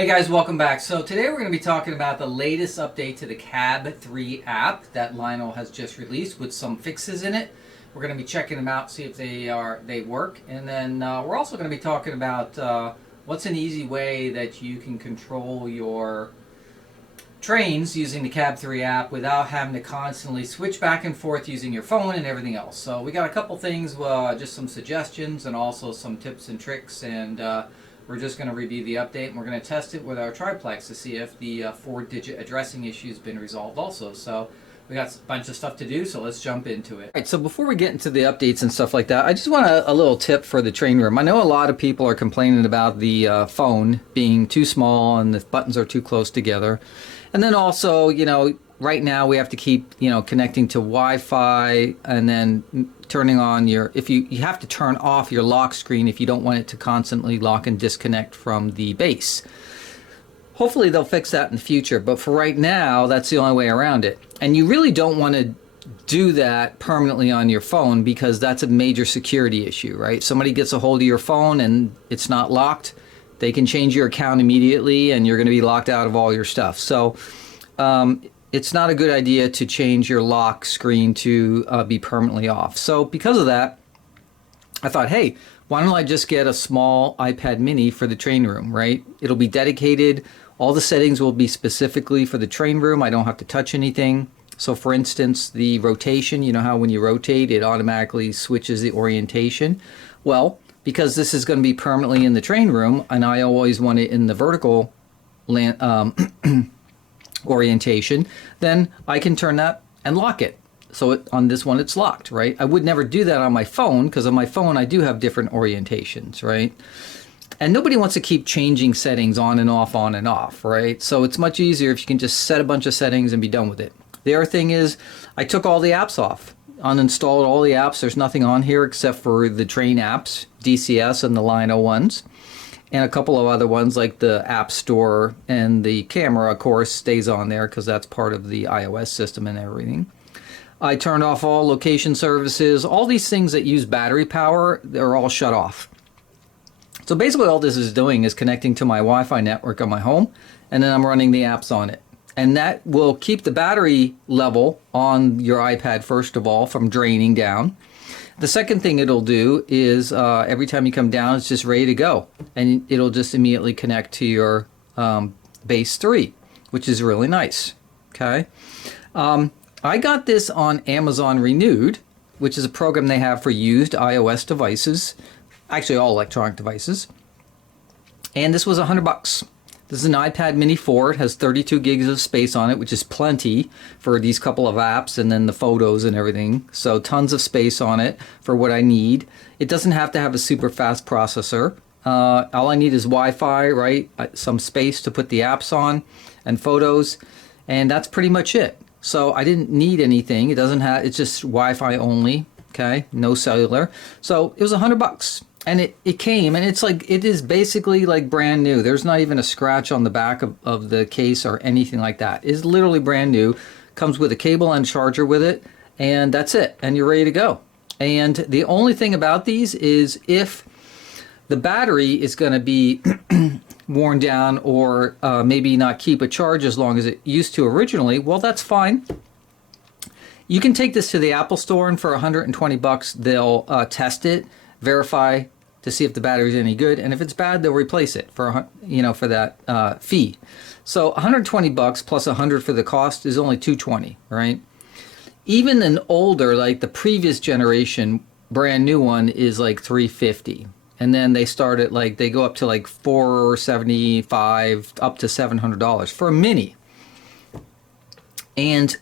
Hey guys, welcome back. So today we're going to be talking about the latest update to the Cab3 app that Lionel has just released with some fixes in it. We're going to be checking them out, see if they work, and then we're also going to be talking about what's an easy way that you can control your trains using the Cab3 app without having to constantly switch back and forth using your phone and everything else. So we got a couple things, just some suggestions and also some tips and tricks, and we're just going to review the update, and we're going to test it with our Triplex to see if the 4-digit addressing issue has been resolved also. So we got a bunch of stuff to do, so let's jump into it. All right, so before we get into the updates and stuff like that, I just want a little tip for the train room. I know a lot of people are complaining about the phone being too small and the buttons are too close together. And then also, right now we have to keep, connecting to Wi-Fi and then turning on you have to turn off your lock screen if you don't want it to constantly lock and disconnect from the base. Hopefully they'll fix that in the future, but for right now, that's the only way around it. And you really don't want to do that permanently on your phone because that's a major security issue, right? Somebody gets a hold of your phone and it's not locked, they can change your account immediately and you're going to be locked out of all your stuff. So it's not a good idea to change your lock screen to be permanently off. So because of that, I thought, hey, why don't I just get a small iPad mini for the train room, right? It'll be dedicated. All the settings will be specifically for the train room. I don't have to touch anything. So for instance, the rotation, you know how when you rotate, it automatically switches the orientation. Well, because this is going to be permanently in the train room, and I always want it in the vertical orientation, then I can turn that and lock it. So on this one, it's locked, right? I would never do that on my phone because on my phone, I do have different orientations, right? And nobody wants to keep changing settings on and off, right? So it's much easier if you can just set a bunch of settings and be done with it. The other thing is I took all the apps off, uninstalled all the apps. There's nothing on here except for the train apps, DCS and the Lionel ones. And a couple of other ones like the App Store and the camera, of course, stays on there because that's part of the iOS system and everything. I turned off all location services. All these things that use battery power, they're all shut off. So basically all this is doing is connecting to my Wi-Fi network on my home, and then I'm running the apps on it. And that will keep the battery level on your iPad, first of all, from draining down. The second thing it'll do is every time you come down, it's just ready to go. And it'll just immediately connect to your base 3, which is really nice. Okay. I got this on Amazon Renewed, which is a program they have for used iOS devices, actually all electronic devices. And this was $100. This is an iPad mini 4. It has 32 gigs of space on it, which is plenty for these couple of apps and then the photos and everything. So tons of space on it for what I need. It doesn't have to have a super fast processor. All I need is Wi-Fi, right? Some space to put the apps on and photos. And that's pretty much it. So I didn't need anything. It's just Wi-Fi only. Okay. No cellular. So it was $100. And it came, and it is basically like brand new. There's not even a scratch on the back of the case or anything like that. It's literally brand new. Comes with a cable and charger with it, and that's it. And you're ready to go. And the only thing about these is if the battery is going to be worn down or maybe not keep a charge as long as it used to originally, well, that's fine. You can take this to the Apple Store, and for $120, they'll test it, verify to see if the battery is any good, and if it's bad, they'll replace it for that fee. So $120 plus $100 for the cost is only $220, right? Even an older, like the previous generation, brand new one is like $350, and then they start at they go up to like $475 up to $700 for a mini. And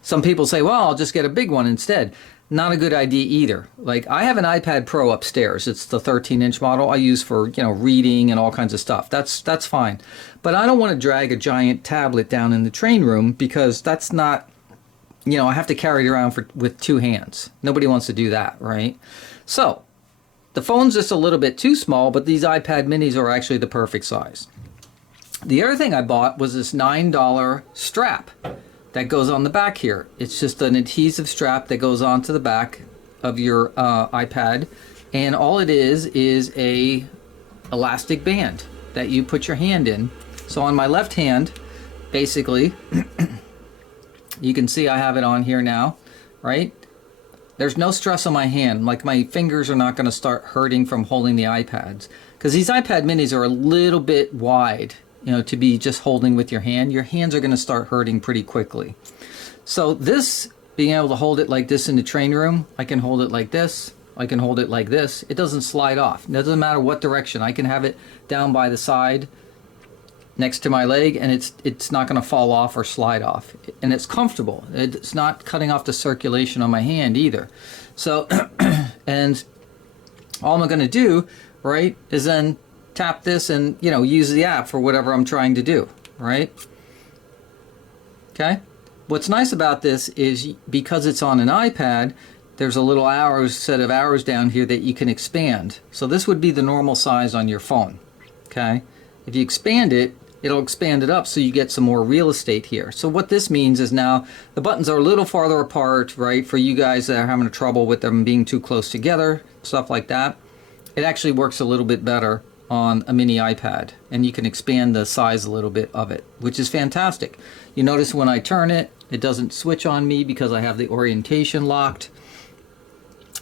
some people say, well, I'll just get a big one instead. Not a good idea either. Like I have an iPad Pro upstairs. It's the 13-inch model I use for, reading and all kinds of stuff. That's fine. But I don't want to drag a giant tablet down in the train room because that's not, I have to carry it around with 2 hands. Nobody wants to do that, right? So the phone's just a little bit too small, but these iPad minis are actually the perfect size. The other thing I bought was this $9 strap that goes on the back here. It's just an adhesive strap that goes onto the back of your iPad, and all it is a elastic band that you put your hand in, So on my left hand, basically, you can see I have it on here now, right? There's no stress on my hand. Like, my fingers are not going to start hurting from holding the iPads, because these iPad minis are a little bit wide, you know, to be just holding with your hand. Your hands are going to start hurting pretty quickly. So this, being able to hold it like this in the train room, I can hold it like this, I can hold it like this. It doesn't slide off. It doesn't matter what direction. I can have it down by the side next to my leg, and it's not going to fall off or slide off, and it's comfortable. It's not cutting off the circulation on my hand either. So and all I'm going to do, right, is then tap this and, you know, use the app for whatever I'm trying to do, right? Okay. What's nice about this is, because it's on an iPad, there's a little arrows, set of arrows down here that you can expand. So this would be the normal size on your phone. Okay. If you expand it, it'll expand it up so you get some more real estate here. So what this means is now the buttons are a little farther apart, right? For you guys that are having trouble with them being too close together, stuff like that. It actually works a little bit better on a mini iPad, and you can expand the size a little bit of it, which is fantastic. You notice when I turn it, it doesn't switch on me because I have the orientation locked.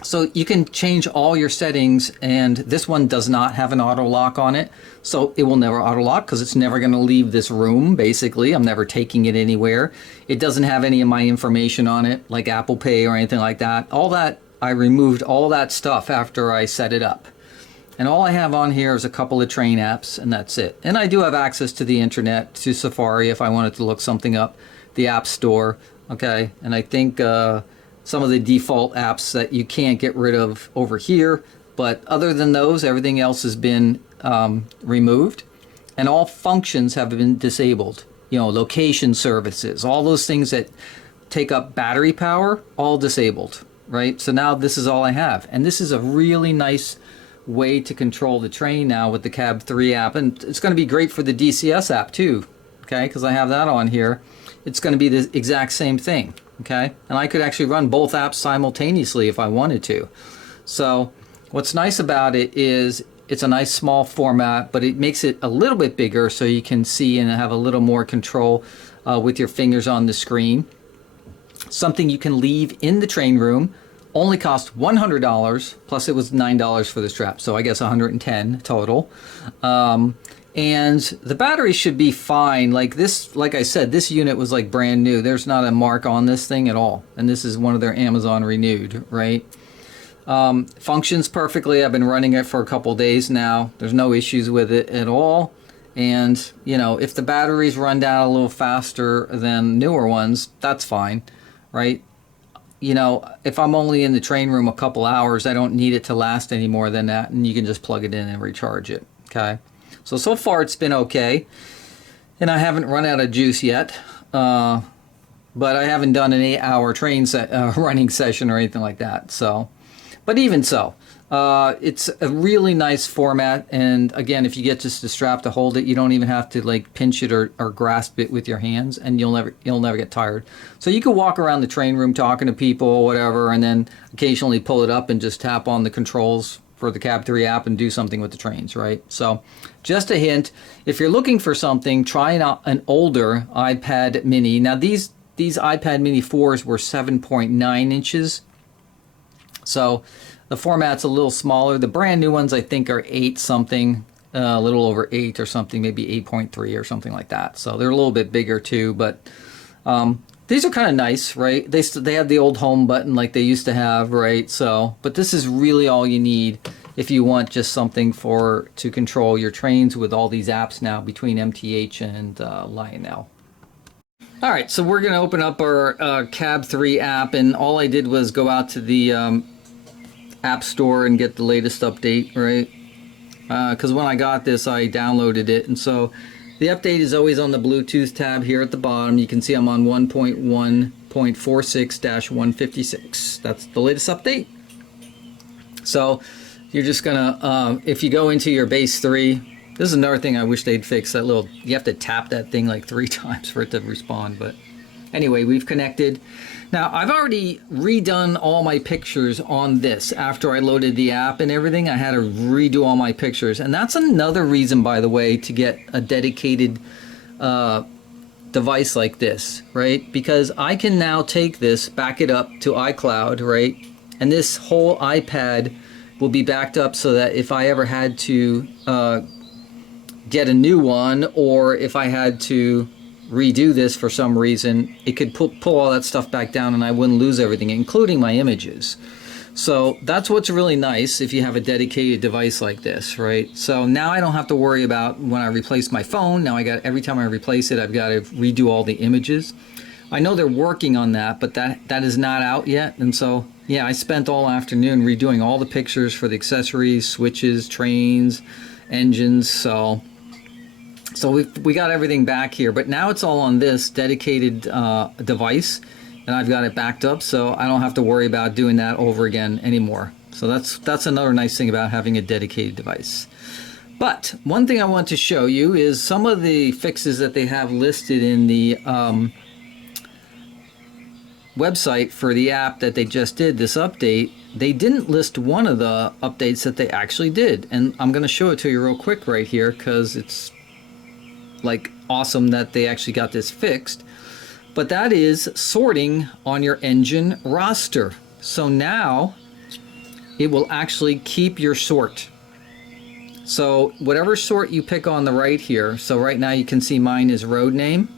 So you can change all your settings, and this one does not have an auto lock on it, so it will never auto lock because it's never going to leave this room. Basically, I'm never taking it anywhere. It doesn't have any of my information on it, like Apple Pay or anything like that. All that, I removed all that stuff after I set it up, and all I have on here is a couple of train apps, and that's it. And I do have access to the internet, to Safari if I wanted to look something up, the App Store. Okay, and I think some of the default apps that you can't get rid of over here, but other than those, everything else has been removed, and all functions have been disabled. You know, location services, all those things that take up battery power, all disabled, right? So now this is all I have, and this is a really nice way to control the train now with the Cab3 app, and it's going to be great for the DCS app too, okay, because I have that on here. It's going to be the exact same thing. Okay, and I could actually run both apps simultaneously if I wanted to. So what's nice about it is it's a nice small format, but it makes it a little bit bigger so you can see and have a little more control with your fingers on the screen. Something you can leave in the train room. Only cost $100, plus it was $9 for the strap, so I guess $110 total. And the battery should be fine. Like this, like I said, this unit was like brand new. There's not a mark on this thing at all. And this is one of their Amazon renewed, right? Functions perfectly. I've been running it for a couple days now. There's no issues with it at all. And, you know, if the batteries run down a little faster than newer ones, that's fine, right? You know, if I'm only in the train room a couple hours, I don't need it to last any more than that. And you can just plug it in and recharge it, okay? So far it's been okay, and I haven't run out of juice yet, but I haven't done an 8-hour train running session or anything like that. So, but even so, it's a really nice format, and again, if you get just the strap to hold it, you don't even have to like pinch it or grasp it with your hands, and you'll never get tired. So you can walk around the train room talking to people or whatever, and then occasionally pull it up and just tap on the controls for the Cab3 app and do something with the trains, right? So just a hint, if you're looking for something, try an older iPad mini. Now these iPad mini 4s were 7.9 inches. So the format's a little smaller. The brand new ones I think are 8 something, a little over 8 or something, maybe 8.3 or something like that. So they're a little bit bigger too, but these are kind of nice, right? They have the old home button like they used to have, right? So, but this is really all you need if you want just something to control your trains with all these apps now between MTH and Lionel. All right, so we're going to open up our Cab3 app, and all I did was go out to the App Store and get the latest update, right? Because when I got this, I downloaded it, and so the update is always on the Bluetooth tab here at the bottom. You can see I'm on 1.1.46-156. That's the latest update. So you're just gonna, if you go into your base 3, this is another thing I wish they'd fix, that little, you have to tap that thing like 3 times for it to respond, but Anyway, we've connected. Now, I've already redone all my pictures on this. After I loaded the app and everything, I had to redo all my pictures. And that's another reason, by the way, to get a dedicated device like this, right? Because I can now take this, back it up to iCloud, right? And this whole iPad will be backed up so that if I ever had to get a new one, or if I had to redo this for some reason, it could pull all that stuff back down and I wouldn't lose everything, including my images. So that's what's really nice if you have a dedicated device like this, right? So now I don't have to worry about when I replace my phone. Now every time I replace it, I've got to redo all the images. I know they're working on that, but that is not out yet. And so, yeah, I spent all afternoon redoing all the pictures for the accessories, switches, trains, engines. So we got everything back here, but now it's all on this dedicated device, and I've got it backed up, so I don't have to worry about doing that over again anymore. So that's another nice thing about having a dedicated device. But one thing I want to show you is some of the fixes that they have listed in the website for the app that they just did, this update. They didn't list one of the updates that they actually did, and I'm going to show it to you real quick right here because it's like awesome that they actually got this fixed. But that is sorting on your engine roster. So now it will actually keep your sort. So whatever sort you pick on the right here, so right now you can see mine is road name.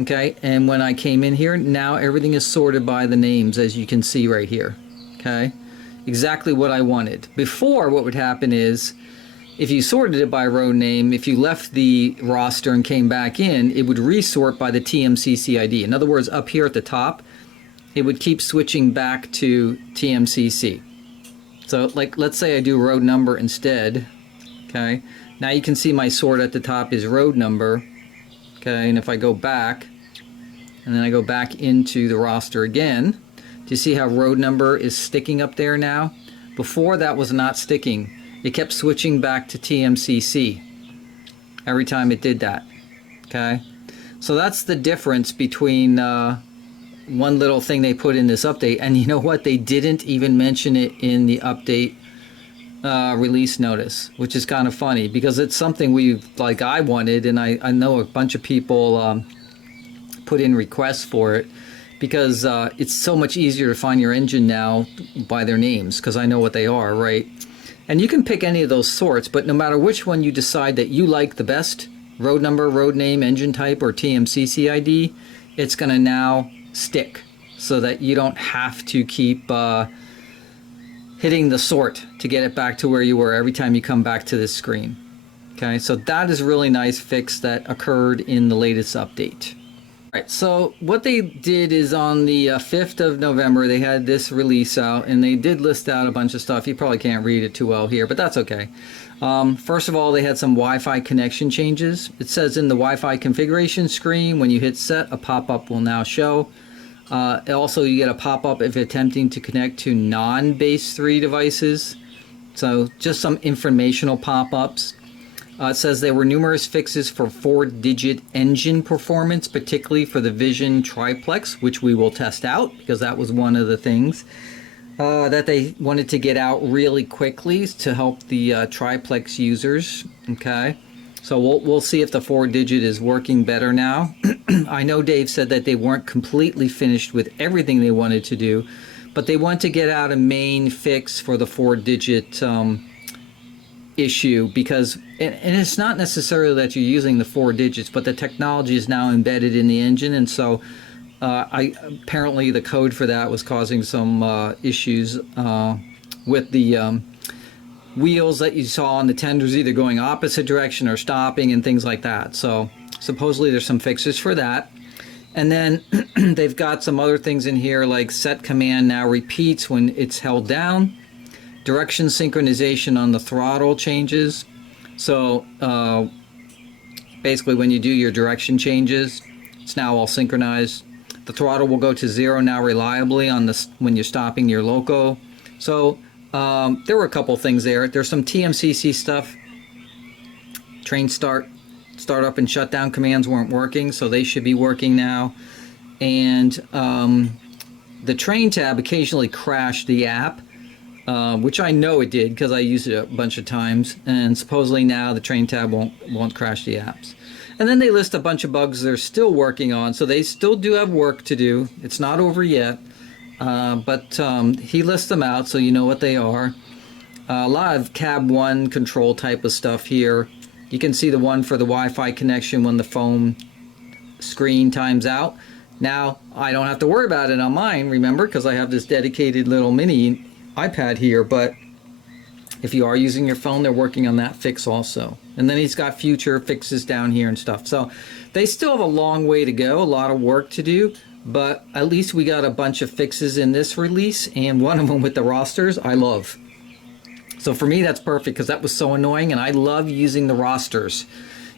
Okay, and when I came in here, now everything is sorted by the names, as you can see right here. Okay, exactly what I wanted. Before, what would happen is, if you sorted it by road name, if you left the roster and came back in, it would resort by the TMCC ID. In other words, up here at the top, it would keep switching back to TMCC. So, like, let's say I do road number instead. Okay, now you can see my sort at the top is road number. Okay, and if I go back, and then I go back into the roster again, do you see how road number is sticking up there now? Before, that was not sticking. It kept switching back to TMCC every time it did that. Okay, so that's the difference between one little thing they put in this update, and you know what? They didn't even mention it in the update release notice, which is kind of funny because it's something I wanted, and I know a bunch of people put in requests for it because it's so much easier to find your engine now by their names because I know what they are, right? And you can pick any of those sorts, but no matter which one you decide that you like the best, road number, road name, engine type, or TMCC ID, it's going to now stick so that you don't have to keep hitting the sort to get it back to where you were every time you come back to this screen. Okay, so that is a really nice fix that occurred in the latest update. All right, so what they did is on the 5th of November, they had this release out, and they did list out a bunch of stuff. You probably can't read it too well here, but that's okay. First of all, they had some Wi-Fi connection changes. It says in the Wi-Fi configuration screen, when you hit set, a pop-up will now show. Also, you get a pop-up if attempting to connect to non-base 3 devices. So just some informational pop-ups. It says there were numerous fixes for 4-digit engine performance, particularly for the Vision Tri-Plex, which we will test out because that was one of the things that they wanted to get out really quickly to help the Triplex users. Okay, so we'll see if the 4-digit is working better now. I know Dave said that they weren't completely finished with everything they wanted to do, but they want to get out a main fix for the 4-digit issue because, and it's not necessarily that you're using the 4 digits, but the technology is now embedded in the engine, and so apparently the code for that was causing some issues with the wheels that you saw on the tenders either going opposite direction or stopping and things like that. So supposedly there's some fixes for that. And then they've got some other things in here like set command now repeats when it's held down. Direction synchronization on the throttle changes. So basically when you do your direction changes, it's now all synchronized. The throttle will go to 0 now reliably on this when you're stopping your loco. So there were a couple things there. There's some TMCC stuff. Train start up and shutdown commands weren't working, so they should be working now. and the train tab occasionally crashed the app, which I know it did because I used it a bunch of times, and supposedly now the train tab won't crash the apps. And then they list a bunch of bugs they're still working on, so they still do have work to do. It's not over yet, but he lists them out so you know what they are. A lot of Cab 1 control type of stuff here. You can see the one for the Wi-Fi connection when the phone screen times out. Now, I don't have to worry about it on mine, remember, because I have this dedicated little mini iPad here, but if you are using your phone, they're working on that fix also. And then he's got future fixes down here and stuff. So they still have a long way to go, a lot of work to do, but at least we got a bunch of fixes in this release, and one of them with the rosters, I love. So for me, that's perfect because that was so annoying, and I love using the rosters.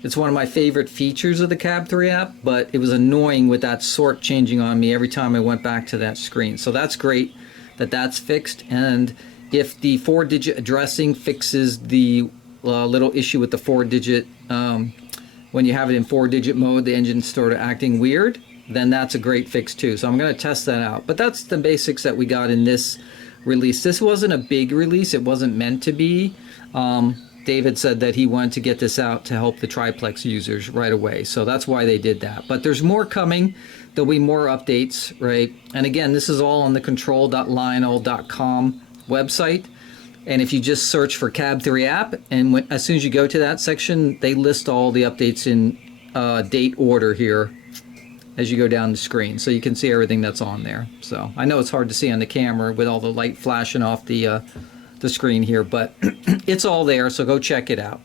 It's one of my favorite features of the Cab3 app, but it was annoying with that sort changing on me every time I went back to that screen. So that's great that that's fixed. And if the 4-digit addressing fixes the little issue with the 4-digit, when you have it in 4-digit mode, the engine's sort of acting weird, then that's a great fix too. So I'm going to test that out. But that's the basics that we got in this release. This wasn't a big release. It wasn't meant to be. David said that he wanted to get this out to help the Triplex users right away. So that's why they did that. But there's more coming. There'll be more updates, right? And again, this is all on the control.lionel.com website. And if you just search for Cab3 app, and as soon as you go to that section, they list all the updates in date order here as you go down the screen. So you can see everything that's on there. So I know it's hard to see on the camera with all the light flashing off the screen here, but it's all there, so go check it out.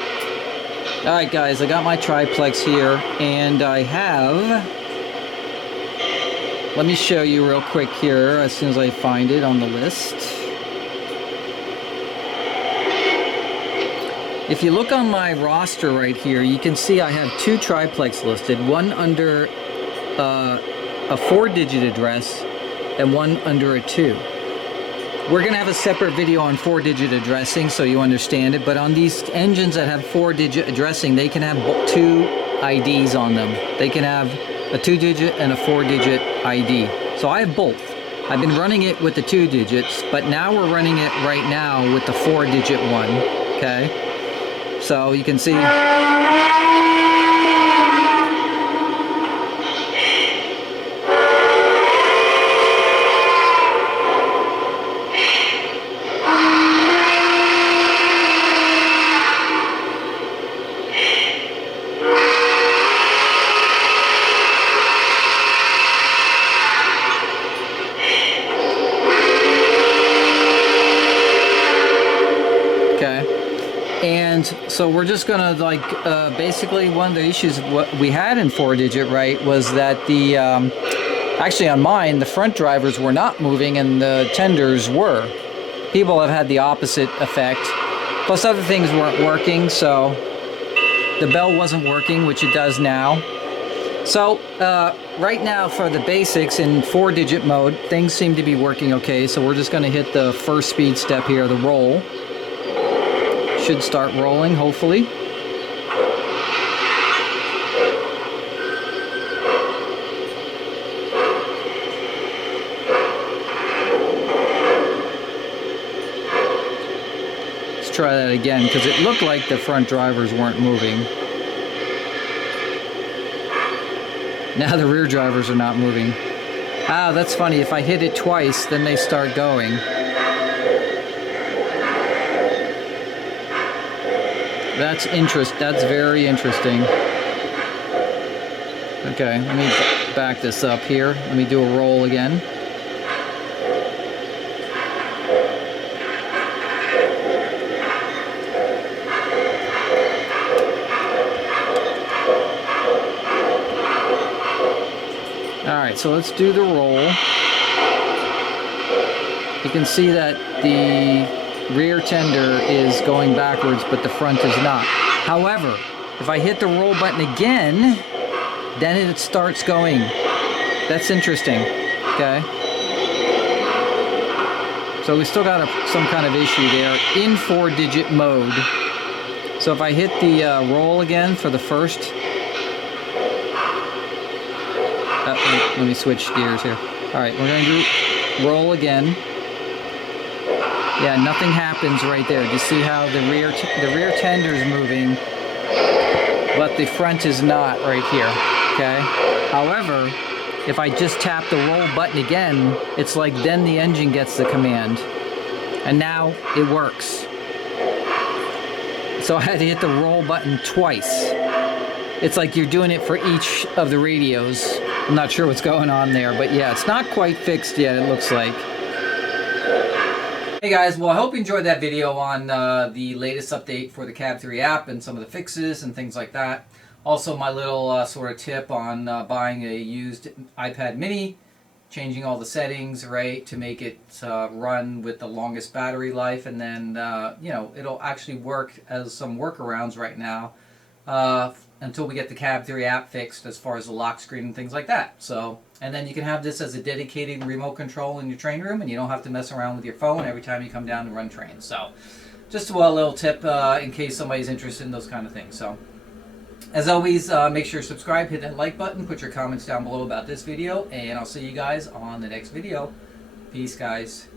Alright guys, I got my Triplex here, and I have, let me show you real quick here as soon as I find it on the list. If you look on my roster right here, you can see I have 2 Triplex listed, one under a 4-digit address and one under a 2. We're going to have a separate video on 4-digit addressing so you understand it, but on these engines that have 4-digit addressing, they can have 2 IDs on them. They can have a 2-digit and a 4-digit ID. So I have both. I've been running it with the 2 digits, but now we're running it right now with the 4-digit one, okay? So you can see... And so we're just gonna basically one of the issues what we had in 4-digit, right, was that the actually on mine the front drivers were not moving and the tenders were. People have had the opposite effect. Plus other things weren't working, so the bell wasn't working, which it does now. So right now for the basics in 4-digit mode, things seem to be working okay. So we're just gonna hit the first speed step here, the roll. Should start rolling, hopefully. Let's try that again, because it looked like the front drivers weren't moving. Now the rear drivers are not moving. Ah, that's funny. If I hit it twice, then they start going. That's very interesting. Okay, let me back this up here. Let me do a roll again. Alright, so let's do the roll. You can see that the rear tender is going backwards, but the front is not. However, if I hit the roll button again, then it starts going. That's interesting. Okay. So we still got some kind of issue there in 4-digit mode. So if I hit the roll again for the first, Let me switch gears here. All right, we're going to do roll again. Yeah, nothing happens right there. You see how the rear tender is moving, but the front is not right here. Okay. However, if I just tap the roll button again, it's like then the engine gets the command, and now it works. So I had to hit the roll button twice. It's like you're doing it for each of the radios. I'm not sure what's going on there, but yeah, it's not quite fixed yet, it looks like. Hey guys, well I hope you enjoyed that video on the latest update for the Cab3 app and some of the fixes and things like that. Also my little sort of tip on buying a used iPad mini, changing all the settings, right, to make it run with the longest battery life, and then, you know, it'll actually work as some workarounds right now until we get the Cab3 app fixed as far as the lock screen and things like that. So, and then you can have this as a dedicated remote control in your train room, and you don't have to mess around with your phone every time you come down and run trains. So, just a little tip in case somebody's interested in those kind of things. So, as always, make sure to subscribe, hit that like button, put your comments down below about this video, and I'll see you guys on the next video. Peace, guys.